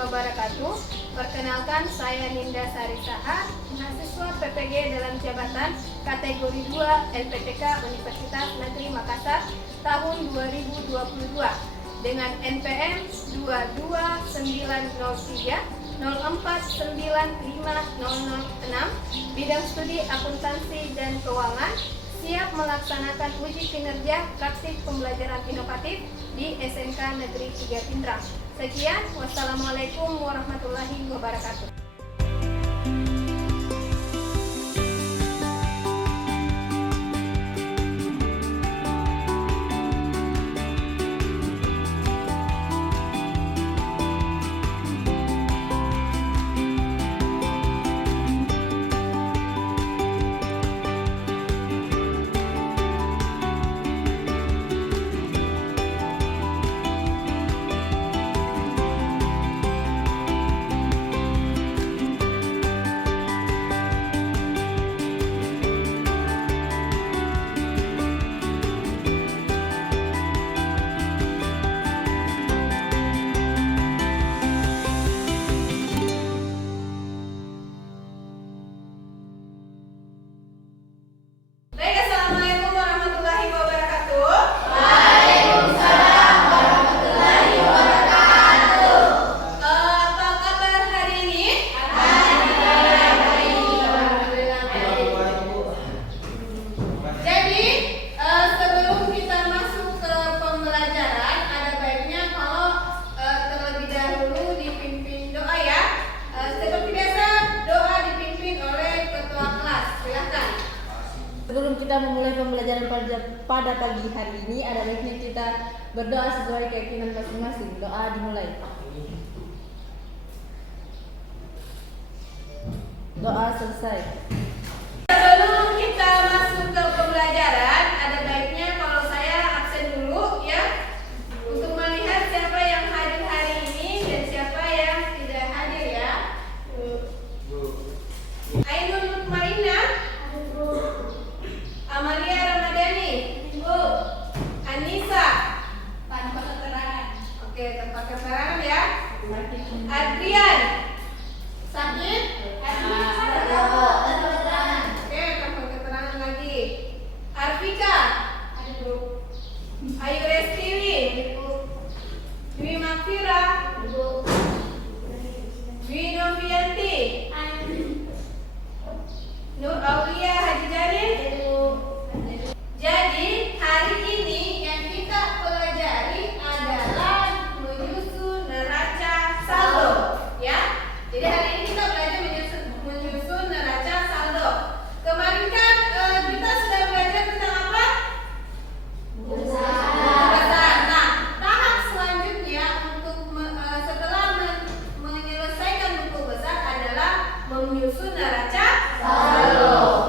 wabarakatuh. Perkenalkan, saya Ninda Sarisaha, mahasiswa PPG dalam jabatan kategori 2 LPTK Universitas Negeri Makassar tahun 2022 dengan NPM 2290304950006, bidang studi akuntansi dan keuangan, siap melaksanakan uji kinerja praktik pembelajaran inovatif di SMK Negeri 3 Pindrang. Sekian, wassalamualaikum warahmatullahi wabarakatuh. Sebelum kita memulai pembelajaran pada pagi hari ini, ada baiknya kita berdoa sesuai keyakinan masing-masing. Doa dimulai. Doa selesai. Sebelum kita masuk ke pembelajaran, ada baiknya kalau saya absen dulu ya, untuk melihat siapa yang hadir hari ini dan siapa yang tidak hadir ya. Ainul Mutmainah, Amalia Ramadhani, Bu. Anissa, tanpa keterangan. Oke, tanpa keterangan ya. Adrian, sakit? Oke, tanpa keterangan lagi. Arvika, Ayu Restiwi, Dwi Makfira, Dwi Novianti, Nur Aulia Haji Jalil. Jadi hari ini yang kita pelajari adalah menyusun neraca saldo, ya. Jadi hari ini kita belajar menyusun neraca saldo. Kemarin kan kita sudah belajar tentang apa? Buku besar. Nah, tahap selanjutnya untuk setelah menyelesaikan buku besar adalah menyusun neraca saldo.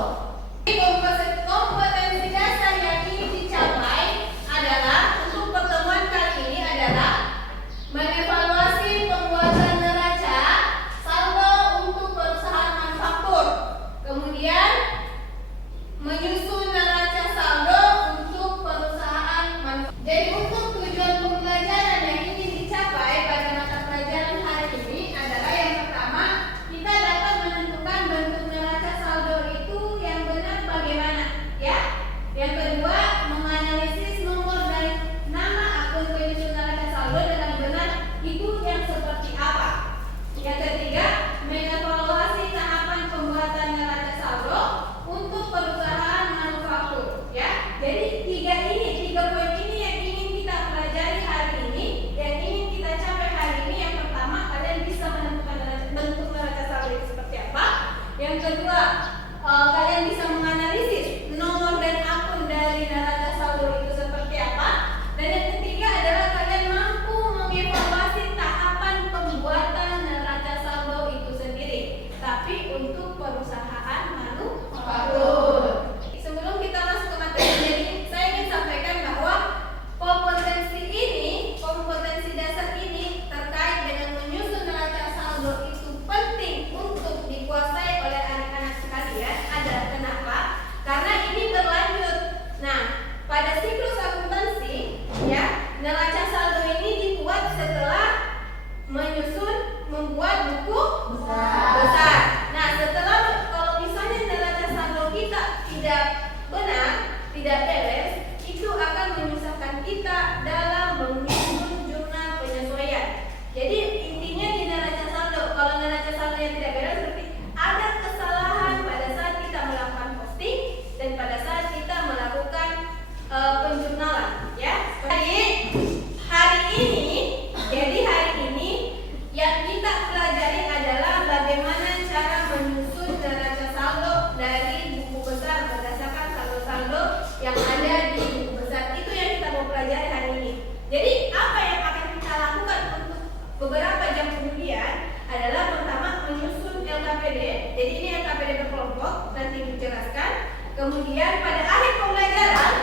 Kemudian pada akhir pembelajaran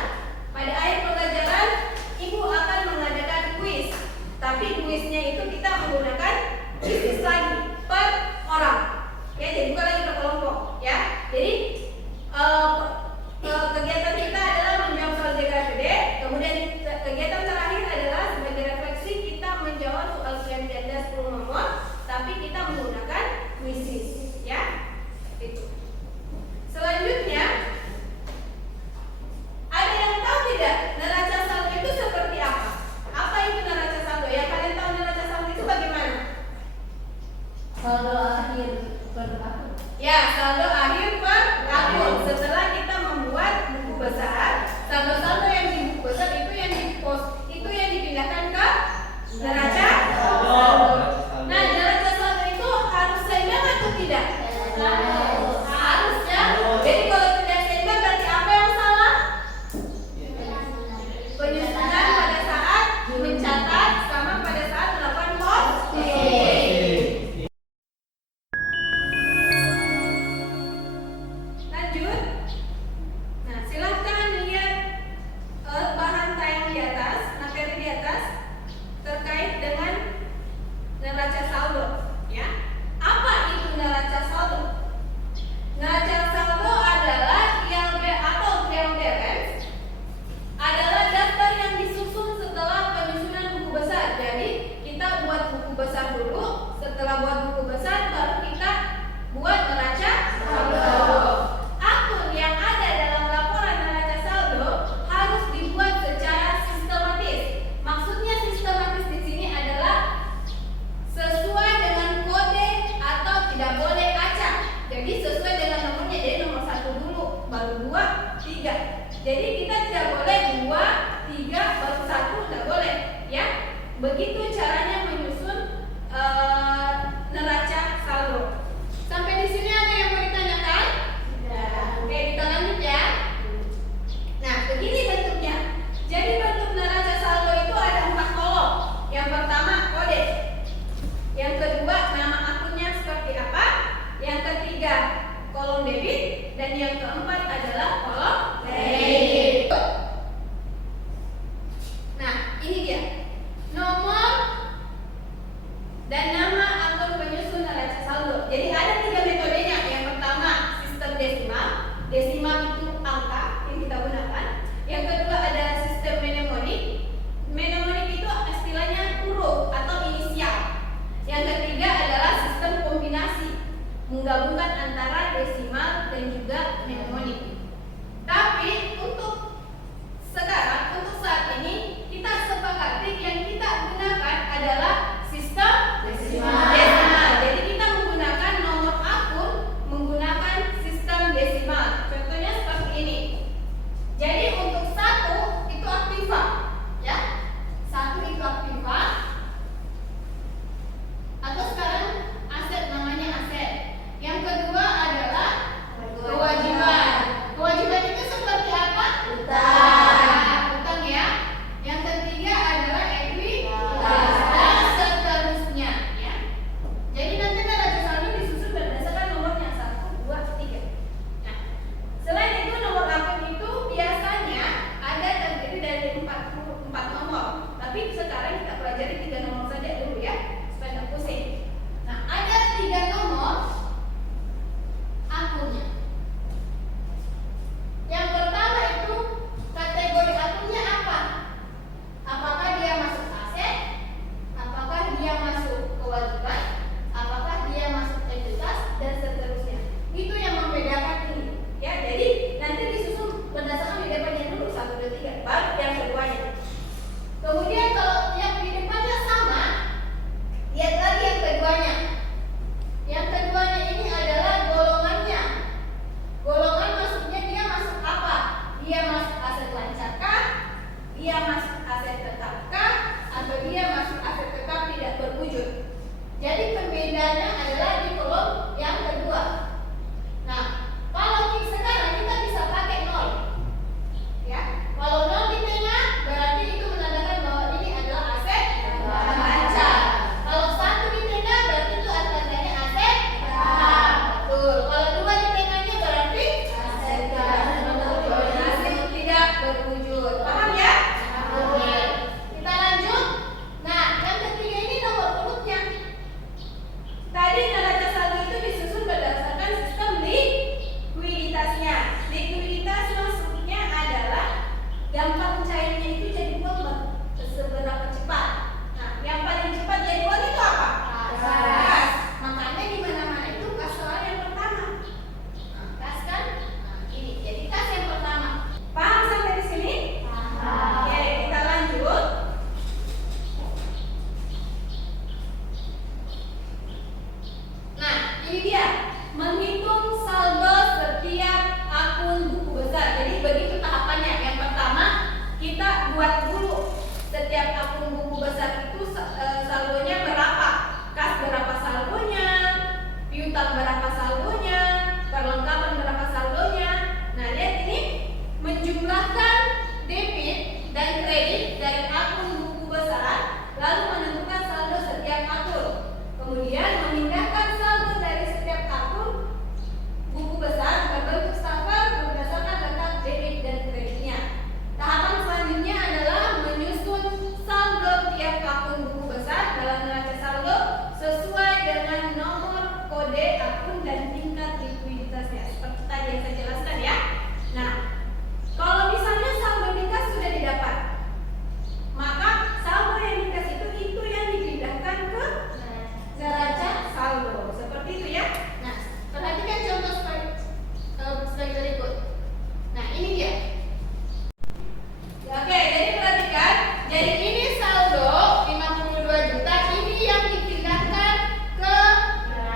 Ibu akan mengadakan kuis. Tapi kuisnya itu kita menggunakan kuis lagi per orang. Ya, jadi bukan lagi per kelompok, ya. Jadi kegiatan kita adalah menjawab soal JKPD. Kemudian kegiatan terakhir adalah sebagai refleksi kita menjawab soal cerdas 10 nomor, tapi kita menggunakan kuisis, ya. Itu. Selanjutnya, ada yang tahu tidak neraca saldo itu seperti apa? Apa itu neraca saldo? Yang kalian tahu neraca saldo itu bagaimana? Saldo akhir per tahun. Ya, saldo akhir per tahun. Setelah kita membuat buku besar, saldo-saldo yang di buku besar itu yang dipindahkan ke neraca saldo. Nah, neraca saldo itu harus seimbang atau tidak? Harus, ya. Jadi kalau tidak seimbang berarti apa yang salah? Penyusunan pada saat mencatat sama pada saat melakukan posting. Lanjut. Nah, silahkan lihat bahan tayang di atas, materi di atas terkait dengan neraca saldo, ya. Apa itu neraca saldo? Neraca saldo adalah ILB atau trial balance, adalah daftar yang disusun setelah penyusunan buku besar. Jadi kita buat buku besar dulu, setelah buat buku besar baru kita buat neraca saldo. Akun yang ada dalam laporan neraca saldo harus dibuat secara sistematis. Maksudnya sistematis di sini adalah sesuai dengan kode atau tidak boleh acak. Jadi sesuai dengan nomornya, jadi nomor 1 dulu, baru 2, 3. Jadi kita tidak boleh 2, 3, baru 1, tidak boleh, ya. Begitu caranya menyusun neraca saldo. Sampai di sini ada yang mau ditanyakan? Oke, kita lanjut ya. Nah, begini bentuknya. Jadi bentuk neraca saldo itu ada 4 kolom. Yang pertama kode. Yang kedua nama akunnya seperti apa. Yang ketiga kolom debit. Dan yang keempat adalah kolom kredit. Nah, ini dia. Nomor dan nama akun penyusun neraca saldo. Jadi ada 3 metodenya. Yang pertama sistem desimal. Desimal itu angka yang kita gunakan. Yang kedua ada sistem mnemonik. Mnemonik itu istilahnya huruf atau inisial. Yang ketiga adalah sistem kombinasi, menggabungkan antara desimal dan juga mnemonik. likuiditas maksudnya adalah dampak cairnya itu jadi uang seberapa cepat. Nah, yang paling cepat jadi uang itu apa? Kas. Makanya di mana-mana itu kas selalu yang pertama. Nah, kas kan? Nah, ini jadi kas yang pertama. Paham sampai di sini? Paham. Oke, kita lanjut. Nah, ini dia menghitung saldo setiap akun buku besar. Jadi begitu tahapannya. Yang pertama kita buat dulu setiap akun buku besar itu saldonya berapa, kas berapa saldonya, piutang berapa saldonya, perlengkapan berapa saldonya. Nah, lihat ini menjumlahkan debit dan kredit dari akun buku besar, lalu menentukan saldo setiap akun. Kemudian memindahkan saldo dari setiap akun buku besar berbentuk stafel berdasarkan letak debit dan kreditnya. Tahapan selanjutnya adalah menyusun saldo tiap akun buku besar dalam neraca saldo sesuai dengan nomor kode akun dan tingkat likuiditasnya. Seperti tadi yang saya jelaskan ya. Nah, kalau misalnya saldo di kas sudah didapat, maka saldo yang di kas itu yang dipindahkan ke neraca saldo. Seperti itu ya. Nah, perhatikan contoh sebagai berikut. Nah, ini dia. Oke, jadi perhatikan. Jadi ini saldo 52 juta, ini yang dipindahkan ke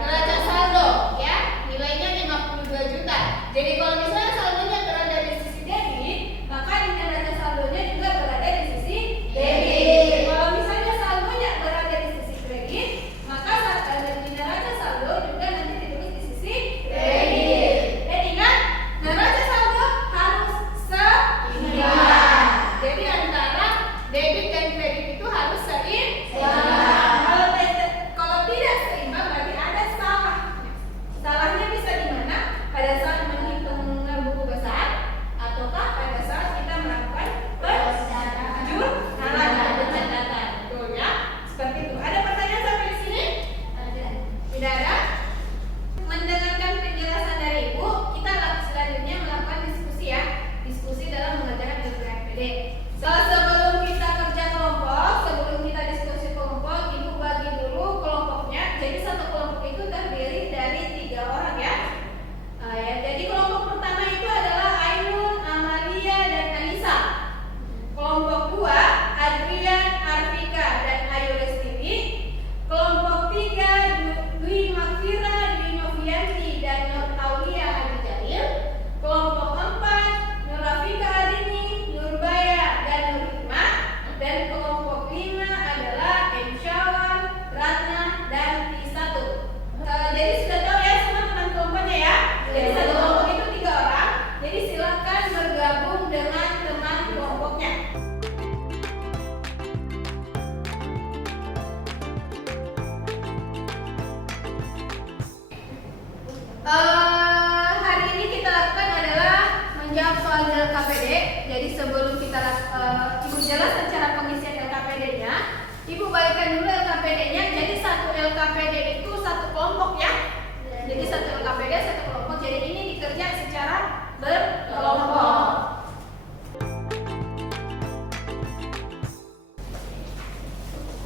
neraca saldo ya. Nilainya 52 juta. Jadi kalau misalnya saldonya berada di sisi debit, maka di neraca saldonya juga berada di sisi debit. Kalau misalnya saldonya berada di sisi kredit, maka di neraca saldo juga nanti ditulis di sisi kredit. Jadi kan neraca saldo harus seimbang. Jadi antara debit dan kredit itu harus seimbang. Kalau tidak seimbang berarti ada salah. Salahnya bisa di mana? Pada saat menghitung buku besar, ataukah pada saat kita melakukan penjumlahan dengan data. Betul ya? Seperti itu. Ada pertanyaan sampai di sini? Tidak ada? Mendengarkan penjelasan dari Ibu, kita selanjutnya melakukan diskusi ya. Diskusi dalam mengerjakan LKPD. Sebelum kita kerja kelompok, sebelum kita diskusi kelompok, Ibu bagi dulu kelompoknya. Jadi satu kelompok itu terdiri dari 3 orang ya. Jadi kelompok pertama itu adalah Ainun, Amalia, dan Anissa. Kelompok 2 Adrian, Arvika, dan Ayu Restiwi. Kelompok 3 Dwi Makfira, Dwi Novianti, dan Nur Aulia Hadi Jalil. Kelompok 4 Nur Rafika Arini, Nurbaya, dan Nur Hikmah. Dan kelompok 5 adalah M. Syawal, Ratna, dan Tisatu. Jadi sudah tahu ya semua tentang kelompoknya ya. Jadi satu kelompok itu 3 orang. Jadi silakan bergabung dengan teman kelompoknya. Hari ini kita lakukan adalah menjawab soal LKPD. Jadi sebelum kita Ibu jelaskan cara pengisian LKPD-nya, Ibu bagikan dulu LKPD-nya. Jadi satu LKPD itu satu kelompok ya. Jadi satu LKPD satu kelompok. Jadi ini dikerjakan secara berkelompok.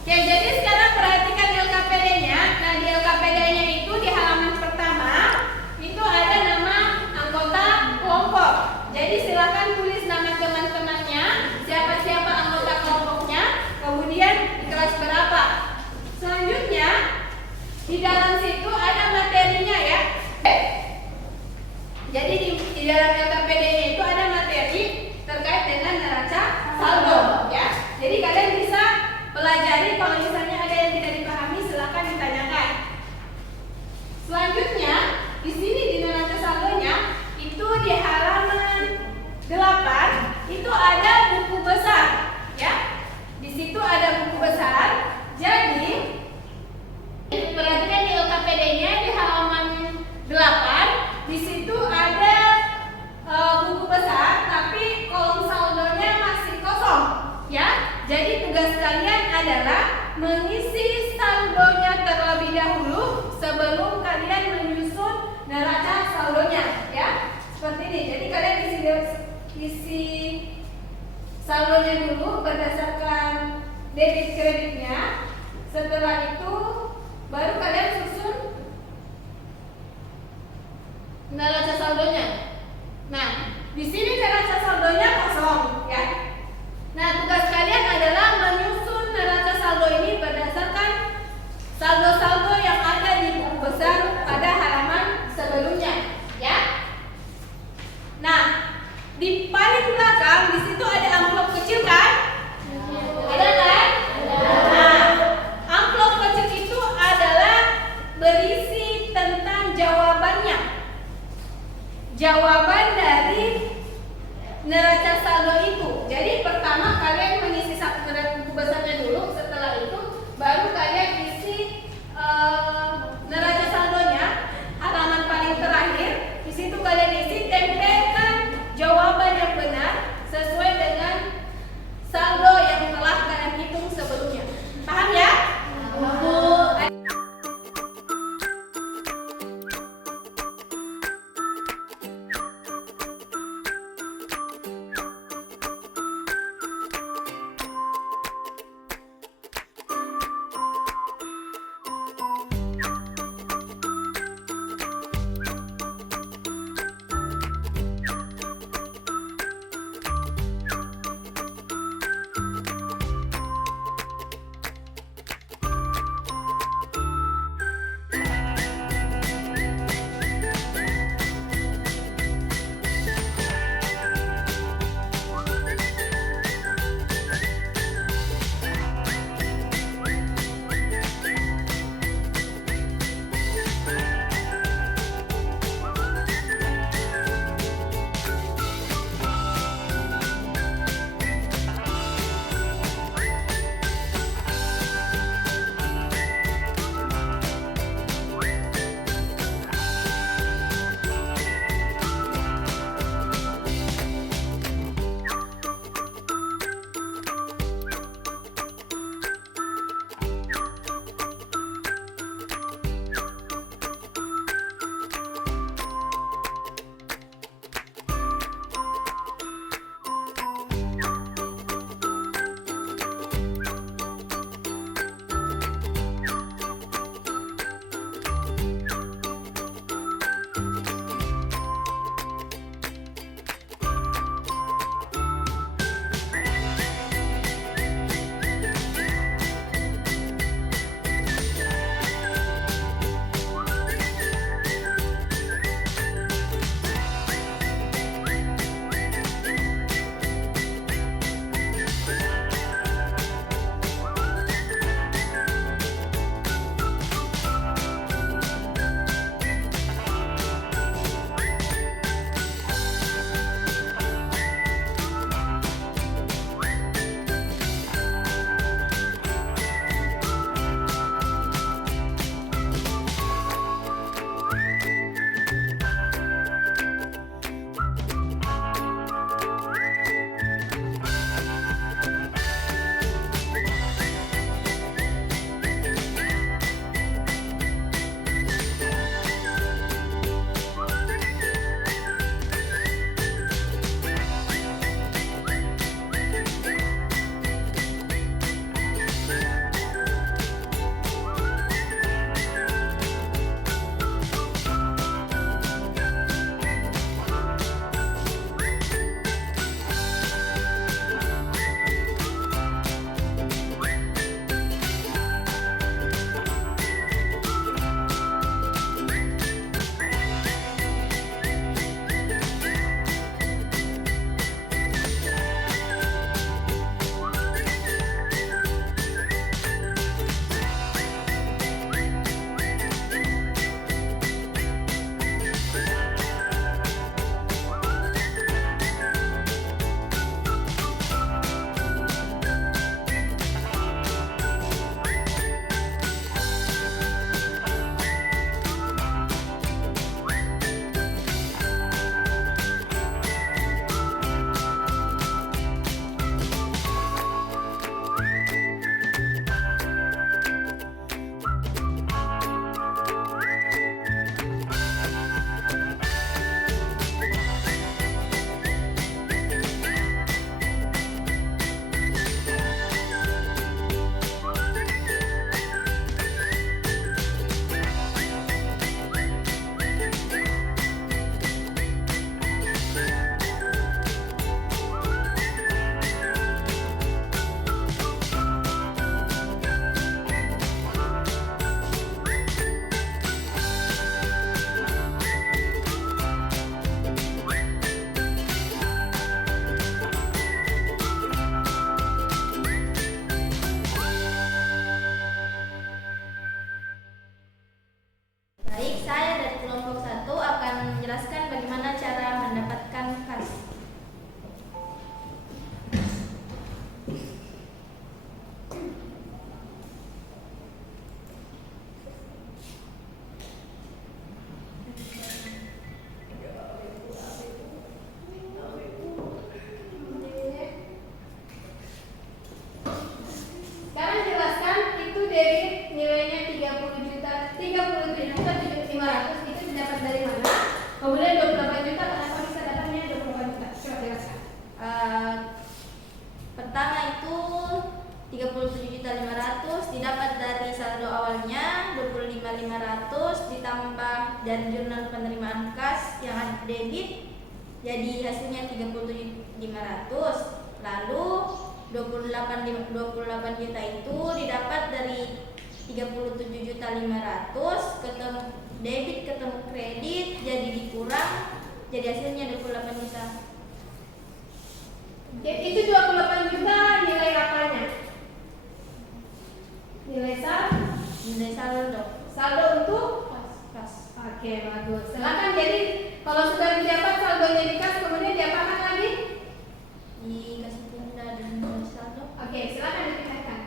Oke, jadi sekarang perhatikan LKPD-nya. Nah, di LKPD-nya itu di halaman pertama itu ada nama anggota kelompok. Jadi silakan tulis nama teman-temannya, siapa-siapa anggota kelompoknya, kemudian di kelas berapa. Selanjutnya di dalam situ ada materinya ya. Jadi di dalam LKPD-nya itu ada materi terkait dengan neraca saldo ya. Jadi kalian bisa pelajari, kalau misalnya ada yang tidak dipahami silakan ditanyakan. Selanjutnya di sini di neraca saldonya itu di halaman 8 itu ada buku besar ya. Di situ ada buku besar. Jadi perhatikan di LKPD-nya di halaman 8 di situ ada buku besar tapi kolom saldonya masih kosong ya. Jadi tugas kalian adalah mengisi saldonya terlebih dahulu sebelum kalian menyusun isi saldonya dulu berdasarkan debit kreditnya. Setelah itu baru kalian susun neraca saldonya. Nah, di sini neraca saldonya kosong, ya. Nah, tugas kalian adalah menyusun neraca saldo ini berdasarkan saldo-saldo yang ada di buku besar pada halaman sebelumnya, ya. Nah, di paling belakang di situ ada amplop kecil kan? Ada kan? Nah, amplop kecil itu adalah berisi tentang jawabannya. Jawaban dari neraca saldo itu. Jadi pertama kalian mengisi buku besarnya dulu, setelah itu baru kalian isi neraca saldonya, halaman paling terakhir. Di situ kalian isi, tempelkan jawaban yang benar sesuai dengan saldo yang telah kalian hitung sebelumnya. Paham ya? didapat dari saldo awalnya 25.500 ditambah dari jurnal penerimaan kas yang ada debit, jadi hasilnya 37.500. Lalu 28 juta itu didapat dari 37.500 ketemu debit ketemu kredit, jadi dikurang, jadi hasilnya 28 juta. Itu 28 juta nilai apanya? Nilai saldo. saldo untuk Kas. Oke, bagus. Silakan. Jadi kalau sudah didapat saldonya di kas, kemudian diapakan lagi? Dikasih tunda dan saldo. Oke, silakan dipindahkan.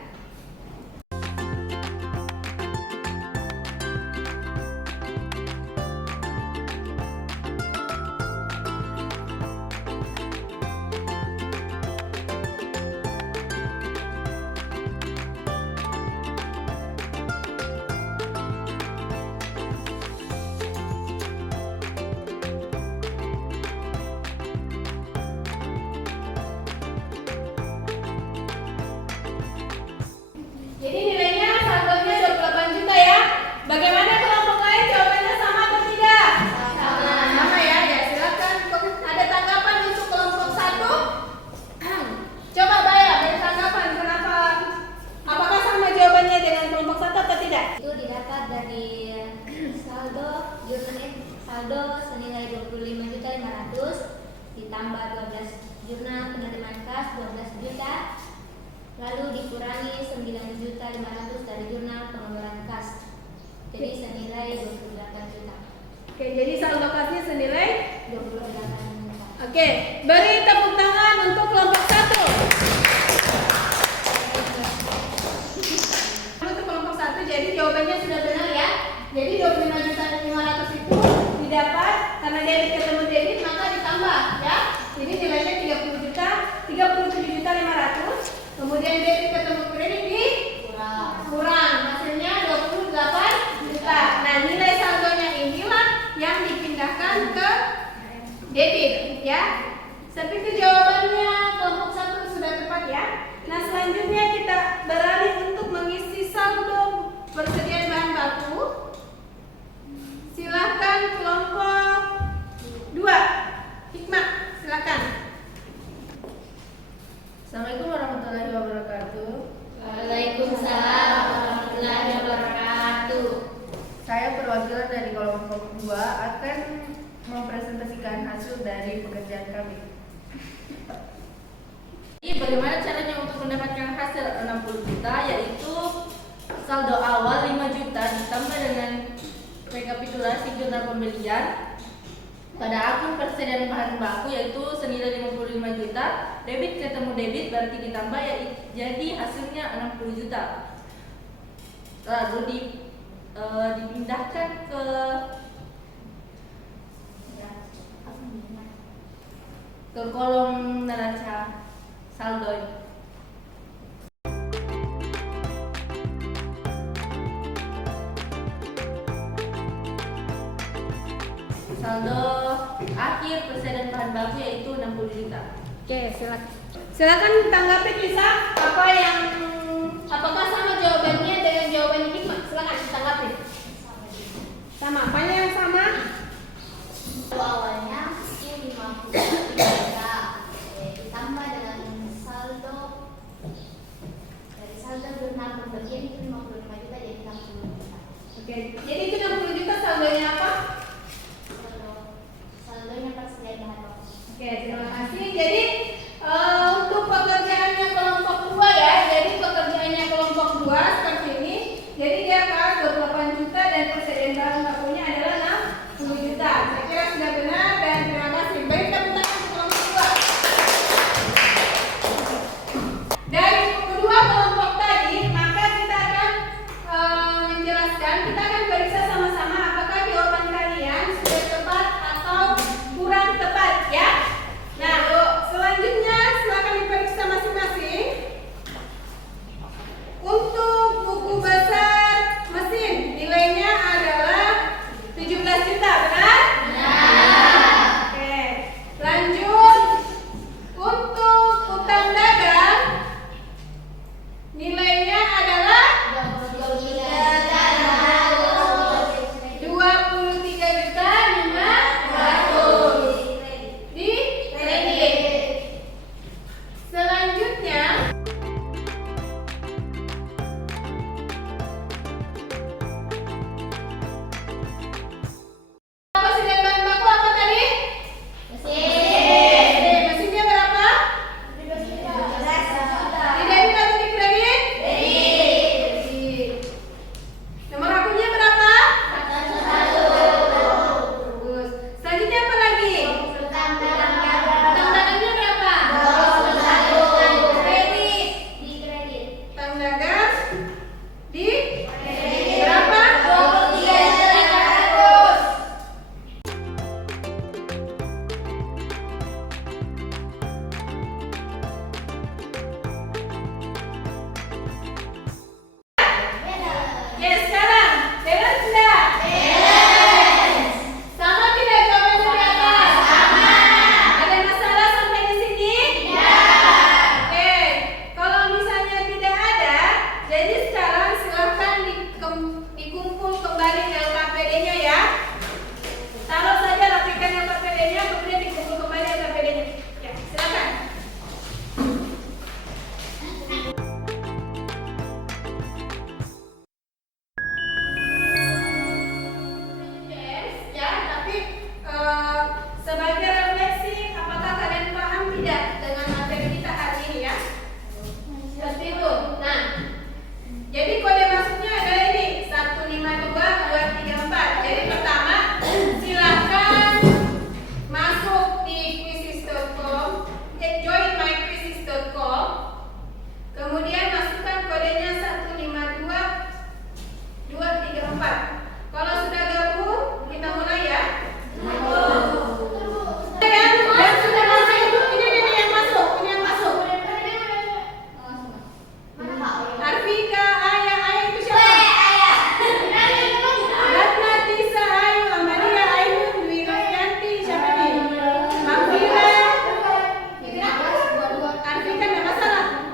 Jadi nilainya saldonya 28 juta ya. Bagaimana kelompok lain, jawabannya sama atau tidak? Sama ya. Ya, silakan. Ada tanggapan untuk kelompok 1? Coba Baya, ada tanggapan kenapa? Apakah sama jawabannya dengan kelompok 1 atau tidak? Itu didapat dari saldo senilai 25.500 ditambah 12 jurnal penerimaan kas 12 juta, lalu dikurangi 9.500.000 dari jurnal pengeluaran kas, jadi senilai 28 juta. Oke, jadi saldo kasnya senilai 28 juta. Oke, beri tepuk tangan untuk kelompok 1. Untuk kelompok 1, jadi jawabannya sudah benar ya. Jadi 25.500 itu didapat karena debit ketemu debit maka ditambah ya. Jadi nilainya 37.500. Kemudian debit ketemu kredit di kurang. Hasilnya 28 juta. Nah, nilai saldonya inilah yang dipindahkan ke debit ya. Seperti jawabannya kelompok 1 sudah tepat ya. Nah, selanjutnya kita beralih untuk mengisi saldo persediaan bahan baku. Silakan kelompok 2. Hikmah, silakan. Assalamualaikum warahmatullahi wabarakatuh. Waalaikumsalam warahmatullahi wabarakatuh. Saya perwakilan dari kelompok 2 akan mempresentasikan hasil dari pekerjaan kami. Jadi bagaimana caranya untuk mendapatkan hasil 60 juta, yaitu saldo awal 5 juta ditambah dengan rekapitulasi jurnal pembelian pada akun persediaan bahan baku yaitu senilai 55 juta, debit ketemu debit berarti ditambah ya, jadi hasilnya 60 juta. Lalu dipindahkan ke kolom neraca saldo. Saldo akhir persediaan bahan baku yaitu 60 juta. Oke, silakan. Silakan tanggapi Lisa, apakah sama jawabannya dengan jawabannya Hikmah? Silakan ditanggapi. Sama, apanya yang sama? Awalnya itu 50 juta, ditambah dengan saldo dari saldo jurnal pembelian itu 55 juta jadi 60 juta. Oke, jadi itu 60 juta saldonya apa? Saldonya persediaan bahan baku. Oke, terima kasih. Jadi untuk pekerjaannya kelompok 2 ya. Jadi pekerjaannya kelompok 2 seperti ini. Jadi dia kas 28 juta dan persediaan bahan bakunya adalah 60 juta. Saya kira sudah benar dan terima kasih. Baik, tepuk tangan untuk kelompok 2. Dari kedua kelompok tadi, maka kita akan menjelaskan, kita akan periksa sama-sama apakah jawaban kalian sudah tepat atau kurang tepat ya. Nah, Oke, sekarang balance enggak? Sama tidak jawabannya di atas? Sama. Ada masalah sampai di sini? Oke, kalau misalnya tidak ada, jadi sekarang silahkan dikumpul kembali LKPD-nya ya. Taruh saja, rapikan LKPD-nya, kemudian dikumpul kembali LKPD-nya. Ya, silakan. Ya, tapi sebagai refleksi, apakah kalian paham tidak dengan materi kita hari ini ya? Seperti itu. Nah, jadi kode masuknya adalah ini 152 234. Jadi pertama, silahkan masuk di quizzes.com, join myquizzes.com. Kemudian masukkan kodenya 152 234. Kalau sudah gabung, kita mulai ya. Yang sudah masuk, ini yang masuk, ini yang masuk. Arvika, Ayah itu siapa? Ratna, Tisa, Ayu, Amalia, Ainun, Dwi Royanti, siapa nih? Mambira. Arvika nggak masalah.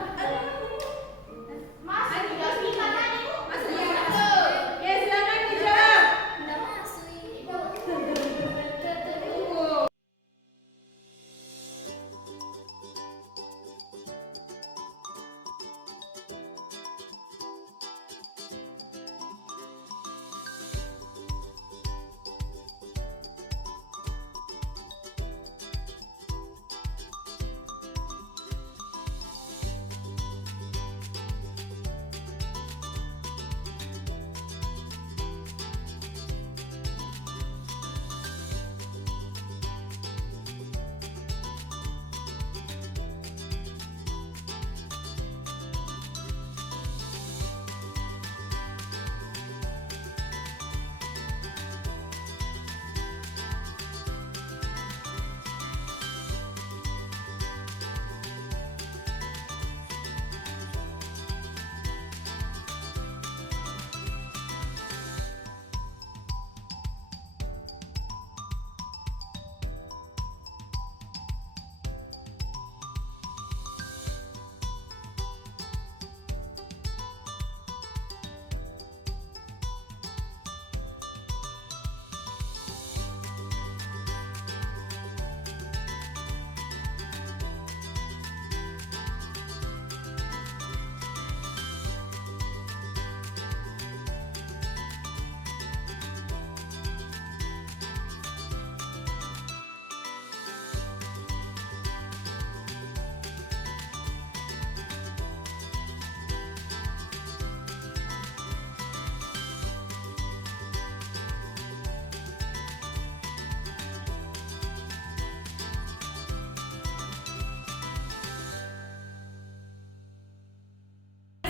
Ya silakan dijawab. Tunggu.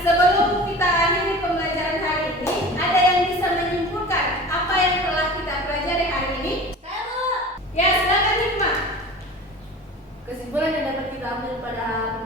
Sebelum kita akhiri pembelajaran hari ini, ada yang bisa menyimpulkan apa yang telah kita pelajari hari ini? Ya, silakan Hikmah. Kesimpulan yang dapat kita ambil pada